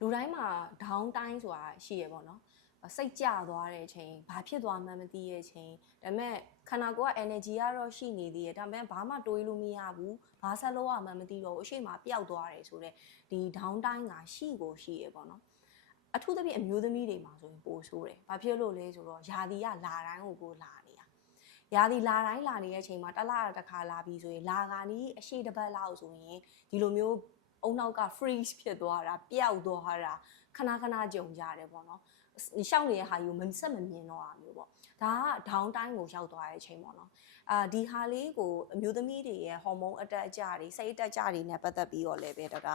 လူတိုင်းမှာဒေါင်းတိုင်းဆိုတာရှိရပေါ့နော်စိတ်ကြသွားတဲ့အချိန်ဘာဖြစ်သွားမှန်းမသိတဲ့အချိန်ဒါပေမဲ့ခန္ဓာကိုယ်က energy ကတော့ရှိနေသေးတယ်ဒါပေမဲ့ဘာမှတွေးလို့မရဘူးဘာဆက်လို့ရမှန်းမသိတော့ဘူးအရှိမပျောက်သွားတယ်ဆိုတော့ဒီဒေါင်းတိုင်းကရှိကိုရှိရပေါ့နော်အထူးသဖြင့်အမျိုးသမီးတွေမှာဆိုရင်ပိုဆိုးတယ်ဘာဖြစ်လို့လဲဆိုတော့ယာဒီကလာတိုင်းကိုလာနေတာယာဒီလာတိုင်းလာနေတဲ့အချိန်မှာတစ်လတစ်ခါလာပြီးဆိုရင်လာကနီးအရှိတစ်ပတ်လောက်ဆိုရင်ဒီလိုမျိုးအုံနောက်က freeze ဖြစ်သွားတာပျောက်သွားတာခဏကြုံကြတယ်ပေါ့နော်ရှောက်နေတဲ့ဟာယူမဆက်မမြင်တော့တာမျိုးပေါ့ဒါကဒေါင်းတိုင်းကိုရောက်သွားတဲ့အချိန်ပေါ့နော်ဒီဟာလေးကိုအမျိုးသမီးတွေရဲ့ဟော်မုန်းအတက်အကျတွေစိတ်အတက်အကျတွေနဲ့ပတ်သက်ပြီးတော့လည်းပဲဒါ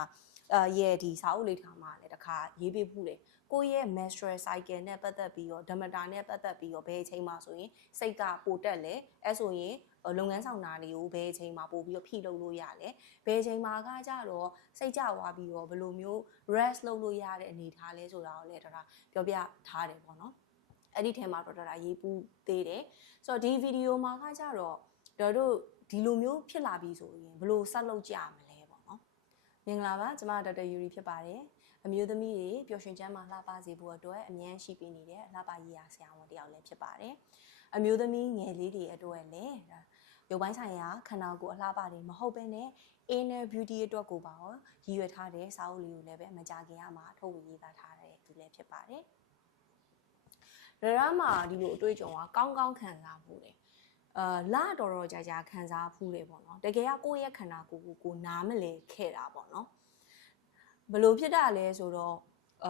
ရဲ့ဒီစာအုပ်လေးထားမှာလည်းတခါရေးပေးဖို့လေကိုယ့်ရဲ့ menstrual cycle နဲ့ပတ်သက်ပြီးတော့ဓမ္မတာနဲ့ပတ်သက်ပြီးတော့ဘယ်အချိန်မှဆိုရင်စိတ်ကပိုတက်လဲအဲဆိုရင်လုပ်ငန်းဆောင်တာတွေကိုဘယ်အချိန်မှပို့ပြီးတော့ဖိလုပ်လို့ရလဲဘယ်အချိန်မှကကြတော့စိတ်ကြွားပြီးတော့ဘယ်လိုမျိုး rest လုပ်လို့ရတဲ့အနေထားလဲဆိုတာကိုလည်းဒါပြောပြထားတယ်ပေါ့နော်အဲ့ဒီထဲမှာတော့ဒါရေးပူးသေးတယ်ဆိုတော့ဒီဗီဒီယိုမှာကကြတော့တို့ဒီလိုမျိုးဖြစ်လာပြီဆိုရင်ဘယ်လိုဆက်လုပ်ကြမလဲပေါ့နော်မင်္ဂလာပါကျွန်မဒေါက်တာယူရီဖြစ်ပါတယ်အမျိုးသမီးတွေပျော်ရွှင်ချမ်းသာလှပစေဖို့အတွက်အမြဲရှိပေးနေတဲ့လှပရေးရာဆရာဝန်တယောက်လည်းဖြစ်ပါတယ်အမျိုးသမီးငယ်လေးတွေအတွက်လည်းရုပ်ပိုင်းဆိုင်ရာခန္ဓာကိုယ်အလှပတွေမဟုတ်ဘဲနဲ့ inner beauty အတွက်ကိုပါရည်ရွယ်ထားတဲ့စာအုပ်လေးကိုလည်းပဲမကြခင်ကမှထုတ်ဝေရေးသားထားတဲ့သူလည်းဖြစ်ပါတယ်ရမှာဒီလိုအတွေ့အကြုံကကောင်းခံစားမှုတယ်လာတော်ကြာခံစားဖူးတယ်ပေါ့နော်တကယ်ကကိုယ့်ရဲ့ခန္ဓာကိုယ်ကိုနားမလဲခဲ့တာပေါ့နော်ဘယ်လိုဖြစ်တာလဲဆိုတော့အ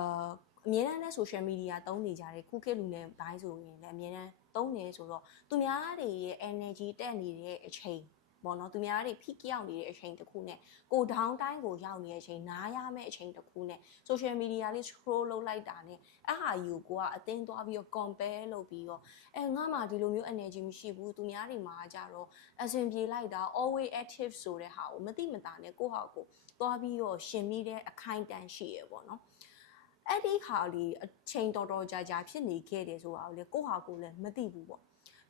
မြဲတမ်းနဲ့ social media သုံးနေကြတယ်ခုခေတ်လူငယ်တိုင်းဆိုရင်လည်းအမြဲတမ်းသုံးနေဆိုတော့သူများတွေရဲ့ energy တက်နေတဲ့အချိန်ပေါ့နော်သူများတွေဖိကြောက်နေတဲ့အချိန်တစ်ခုနဲ့ကိုဒေါင်းတိုင်းကိုရောက်နေတဲ့အချိန်နားရမယ့်အချိန်တစ်ခုနဲ့ social media လေး scroll လုပ်လိုက်တာနဲ့အဟာယူကိုကအတင်းသွားပြီးတော့ compare လုပ်ပြီးတော့ငါမှဒီလိုမျိုး energy မရှိဘူးသူများတွေမှာကြတော့အဆင်ပြေလိုက်တာ always active ဆိုတဲ့ဟာကိုမသိမသာနဲ့ကိုဟာကိုသွားပြီးတော့ရှင်မိတဲ့အခိုင်အတန့်ရှိရပေါ့နော်အဲ့ဒီဟာလေးအချိန်တော်ကြာဖြစ်နေခဲ့တယ်ဆိုတာကိုလေကိုဟာကိုလည်းမသိဘူးပေါ့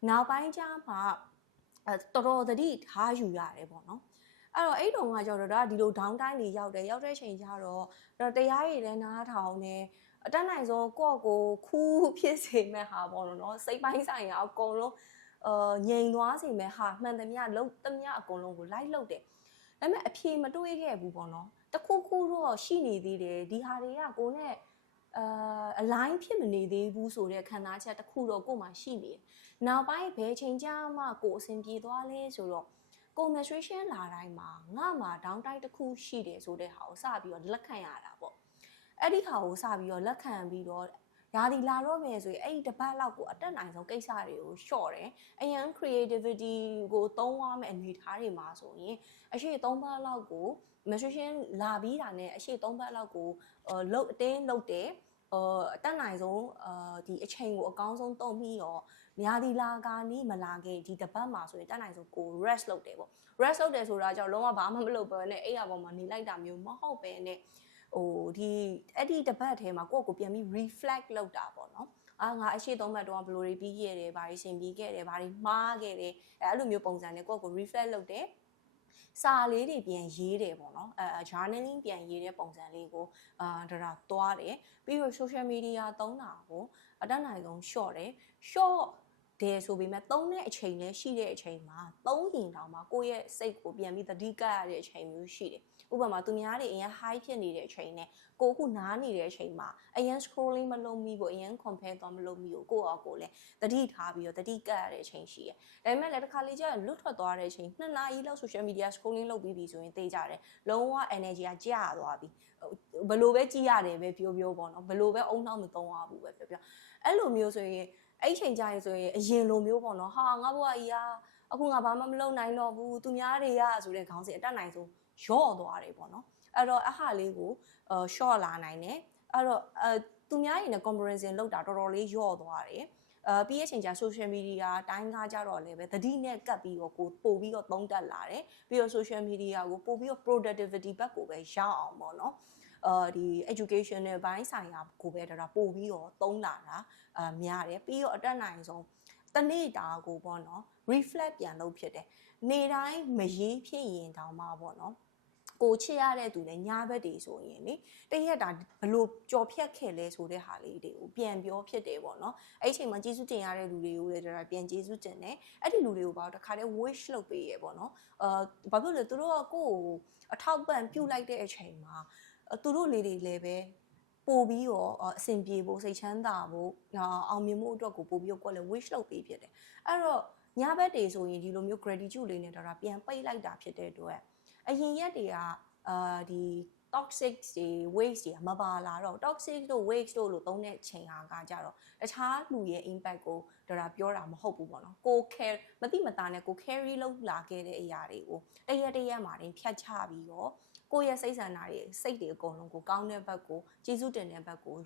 နောက်ပိုင်းကျမှတော်သတိထားယူရတယ်ပေါ့နော်အဲ့တော့အဲ့တုန်းကကျတော့ဒီလိုဒေါင်းတိုင်းလေးရောက်တဲ့ချိန်ကျတော့တရားရည်လည်းနားထောင်နေအတက်နိုင်ဆုံးကိုယ့်ကိုခူးဖြစ်စေမဲ့ဟာပေါ့နော်စိတ်ပိုင်းဆိုင်ရာအကုန်လုံးငြိမ်သွားစေမဲ့ဟာမှန်သမျှလုံးသမျှအကုန်လုံးကိုလိုက်လုပ်တယ်ဒါပေမဲ့အဖြေမတွေးခဲ့ဘူးပေါ့နော်တခုတော့ရှိနေသေးတယ်ဒီဟာတွေကကိုယ်နဲ့အလိုင်းဖြစ်မနေသေးဘူးဆိုတဲ့ခံစားချက်တစ်ခုတော့ကိုယ်မှရှိနေတယ်နောက်ပိုင်းဘယ်ချိန်ကျမှကိုယ်အဆင်ပြေသွားလဲဆိုတော့ကို menstruation လာတိုင်းမှာငါမှာဒေါင်းတိုက်တစ်ခုရှိတယ်ဆိုတဲ့ဟာကိုစပြီးတော့လက်ခံရတာပေါ့အဲ့ဒီဟာကိုစပြီးတော့လက်ခံပြီးတော့ရာသီလာတော့မယ်ဆိုရင်အဲ့ဒီတစ်ပတ်လောက်ကိုအတက်နိုင်ဆုံးကိစ္စတွေကိုလျှော့တယ်အရင် creativity ကိုသုံးရမယ့်အနေအထားတွေမှာဆိုရင်အရှိ3ပတ်လောက်ကို menstruation လာပြီးတာနဲ့အရှိ3ပတ်လောက်ကိုလုပ်တယ်အတက်နိုင်ဆုံးဒီအချိန်ကိုအကောင်းဆုံးသုံးပြီးတော့ညာဒီလာကနီးမလာခင်ဒီတစ်ပတ်မှာဆိုရင်တက်နိုင်ဆုံးကို rest လုပ်တယ်ပေါ့ rest လုပ်တယ်ဆိုတာကြောင့်လုံးဝဘာမှမလုပ်ဘဲနဲ့အဲ့ရပေါ်မှာနေလိုက်တာမျိုးမဟုတ်ပဲနဲ့ဒီအဲ့ဒီတစ်ပတ်ထဲမှာကိုယ့်ကိုပြန်ပြီး reflect လုပ်တာပေါ့နော်ငါအရှိ3ပတ်တော့ဘယ်လိုတွေပြီးခဲ့တယ်ဘာတွေရှင်ပြီးခဲ့တယ်ဘာတွေမှားခဲ့တယ်အဲ့လိုမျိုးပုံစံနဲ့ကိုယ့်ကို reflect လုပ်တယ်စာလေးတွေပြန်ရေးတယ်ပေါ့နော်journaling ပြန်ရေးတဲ့ပုံစံလေးကိုဒါသွားတယ်ပြီးတော့ social media သုံးတာကိုအတက်နိုင်ဆုံး short တယ်ဆိုပေမဲ့သုံးတဲ့အချိန်လည်းရှိတဲ့အချိန်မှာသုံးရင်တောင်မှကိုယ့်ရဲ့စိတ်ကိုပြန်ပြီးသတိကပ်ရတဲ့အချိန်မျိုးရှိတယ်ဥပမာသူများတွေအရင် high ဖြစ်နေတဲ့အချိန်နဲ့ကိုခုနားနေတဲ့အချိန်မှာအရင် scrolling မလုပ်မိဘူးအရင် compare သွားမလုပ်မိဘူးကိုယ့်ကိုလည်းသတိထားပြီးတော့သတိကပ်ရတဲ့အချိန်ရှိတယ်ဒါပေမဲ့လည်းတစ်ခါလေကျရင်လွတ်ထွက်သွားတဲ့အချိန်2နာရီလောက် social media scrolling လုပ်ပြီးပြီဆိုရင်သိကြတယ်လုံးဝ energy ကကျသွားပြီဘယ်လိုပဲကြည့်ရတယ်ပဲပြောပေါ့နော်ဘယ်လိုပဲအုံနောက်မသုံးရဘူးပဲပြောအဲ့လိုမျိုးဆိုရင်အဲ့ချိန်ကြရင်ဆိုရင်အရင်လိုမျိုးပေါ့နော်ဟာငါဘွားကြီးကအခုငါဘာမှမလုပ်နိုင်တော့ဘူးသူများတွေကဆိုတဲ့ခေါင်းစဉ်အတက်နိုင်ဆုံးရော့သွားတယ်ပေါ့နော်အဲ့တော့အဟာလေးကိုshort လာနိုင်တယ်အဲ့တော့သူများတွေနဲ့ comparison လုပ်တာတော်တော်လေးရော့သွားတယ်ပြီးရဲ့ချိန်ကျ social media တိုင်းကားကြတော့လည်းပဲသတိနဲ့ကပ်ပြီးတော့ကိုပို့ပြီးတော့သုံးတက်လာတယ်ပြီးတော့ social media ကိုပို့ပြီးတော့ productivity ဘက်ကိုပဲရောက်အောင်ပေါ့နော်ဒီ education နဲ့ဘိုင်းဆိုင်ရာကိုပဲဒါပို့ပြီးတော့သုံးလာတာများတယ်ပြီးတော့အတက်နိုင်ဆုံးတနေ့တာကိုပေါ့နော် reflect ပြန်လုပ်ဖြစ်တယ်နေတိုင်းမရေးဖြစ်ရင်တောင်မှပေါ့နော် ကိုချစ်ရတဲ့သူနဲ့ညာဘက်တွေဆိုရင်လေတရက်တာဘလို့ကြော်ဖြတ်ခဲ့လဲဆိုတဲ့ဟာလေးတွေကိုပြန်ပြောဖြစ်တယ်ပေါ့နော်အဲ့ဒီအချိန်မှာကျေးဇူးတင်ရတဲ့လူတွေကိုလည်းဒါပြန်ကျေးဇူးတင်တယ်အဲ့ဒီလူတွေကိုပါတခါတည်း wish လုပ်ပေးရပေါ့နော်ဘာဖြစ်လို့လဲသူတို့ကကိုယ့်ကိုအထောက်ပံ့ပြုတ်လိုက်တဲ့အချိန်မှာသူတို့လေးတွေလည်းပဲပို့ပြီးတော့အဆင်ပြေဖို့စိတ်ချမ်းသာဖို့အောင်မြင်မှုအတွက်ကိုပို့ပြီးတော့ကိုယ်လည်း wish လုပ်ပေးဖြစ်တယ်အဲ့တော့ညာဘက်တွေဆိုရင်ဒီလိုမျိုး gratitude လေးနဲ့ဒါပြန်ပိတ်လိုက်တာဖြစ်တဲ့အတွက်အရင်ရက်တွေကဒီ toxic တွေ waste တွေမပါလာတော့ toxic တို့ waste တို့လို့သုံးတဲ့ချိန်ဟာကကြတော့တခြားလူရဲ့ impact ကိုဒါပြောတာမဟုတ်ဘူးပေါ့နော်ကို care မတိမတာနဲ့ကို carry လုပ်လာခဲ့တဲ့အရာတွေကိုတရက်မှာတင်ဖြတ်ချပြီးတော့ကိုယ့်ရဲ့စိတ်ဆန္ဒတွေစိတ်တွေအကုန်လုံးကိုကောင်းတဲ့ဘက်ကိုကျေးဇူးတင်တဲ့ဘက်ကို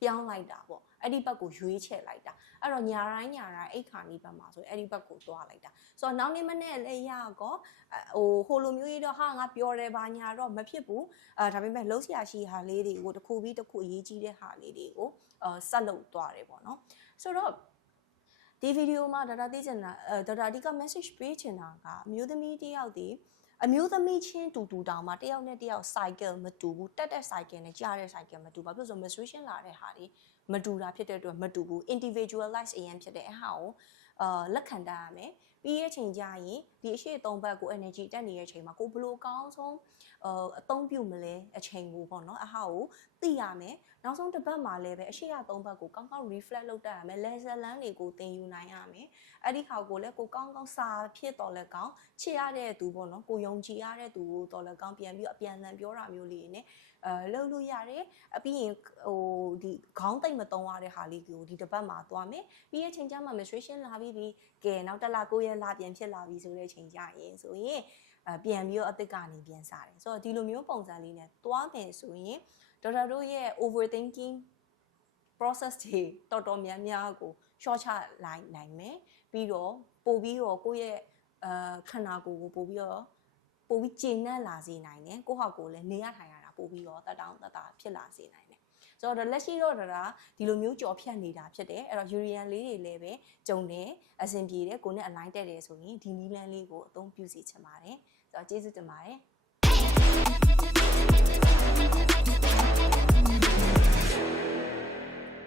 ပြောင်းလိုက်တာပေါ့အဲ့ဒီဘက်ကိုရွေးချယ်လိုက်တာအဲ့တော့ညာတိုင်းအိတ်ခါနီးဘက်မှာဆိုအဲ့ဒီဘက်ကိုသွားလိုက်တာဆိုတော့နောက်နေ့မနေ့လည်းရကောဟိုလိုမျိုးကြီးတော့ဟာငါပြောတယ်ဘာညာတော့မဖြစ်ဘူးဒါပေမဲ့လုံးဆရာရှိဟာလေးတွေကိုတစ်ခုပြီးတစ်ခုအရေးကြီးတဲ့ဟာလေးတွေကိုဆက်လုပ်သွားတယ်ပေါ့နော်ဆိုတော့ဒီဗီဒီယိုမှာဒါသိချင်တာဒါအဓိက message ပေးချင်တာကအမျိုးသမီးတယောက်ဒီအမျိုးသမီးချင်းတူတောင်မှတယောက်နဲ့တယောက် cycle မတူဘူးတက်တဲ့ cycle နဲ့ကြားတဲ့ cycle မတူဘာဖြစ်လို့ဆို menstruation လာတဲ့ဟာတွေမတူတာဖြစ်တဲ့အတွက်မတူဘူး individualize အရင်ဖြစ်တဲ့အဟာကိုလက်ခံတတ်ရမယ်ပြီးရဲ့ချိန်ကြရင်ဒီအရှိ3ဘက်ကို energy တက်နေတဲ့အချိန်မှာကိုဘလို့အကောင်းဆုံးအသုံးပြုမလဲအချိန်ကိုပေါ့နော်အဟာကိုသိရမယ်နောက်ဆုံးတစ်ပတ်မှာလည်းပဲအရှိရ3ဘက်ကိုကောင်းကောင်း reflect လုပ်တတ်ရမယ် lesson learn တွေကိုသင်ယူနိုင်ရမယ်အဲ့ဒီခါကိုလည်းကိုကောင်းကောင်းစာဖြစ်တော်လဲကောင်းချစ်ရတဲ့သူပေါ့နော်ကိုယုံကြည်ရတဲ့သူကိုတော်လဲကောင်းပြန်ပြီးအပြန်အလှန်ပြောတာမျိုးလေးနဲ့လုပ်လို့ရတယ်အပြီးရင်ဒီခေါင်းသိမ့်မသုံးရတဲ့ဟာလေးကိုဒီတစ်ပတ်မှာသွားမယ်ပြီးရဲ့ချိန်ကျမှ menstruation လာပြီးကဲနောက်တစ်လ9ရက်လာပြန်ဖြစ်လာပြီဆိုတဲ့ချိန်ကျရင်ဆိုရင်ပြန်ပြီးတော့အသစ်ကနေပြန်စားတယ်ဆိုတော့ဒီလိုမျိုးပုံစံလေးနဲ့သွားမယ်ဆိုရင်ဒေါက်တာတို့ရဲ့ overthinking process တွေတော်တော်များများကို short ချလိုက်နိုင်မယ်ပြီးတော့ပို့ပြီးတော့ကိုယ့်ရဲ့ခန္ဓာကိုယ်ကိုပို့ပြီးကျေနပ်လာစေနိုင်တယ်ကိုယ့်ဟာကိုယ်လည်းနေရထိုင်ရတာပို့ပြီးတော့တတောင်းတတာဖြစ်လာစေနိုင်တယ်ဆိုတော့လက်ရှိတော့ဒါဒီလိုမျိုးကြော်ဖြတ်နေတာဖြစ်တယ်အဲ့တော့ Urian လေးတွေလည်းပဲဂျုံတယ်အဆင်ပြေတယ်ကိုယ်နဲ့ align တက်တယ်ဆိုရင်ဒီနည်းလမ်းလေးကိုအသုံးပြုစီချင်ပါတယ်ဆိုတော့ကျေးဇူးတင်ပါတယ်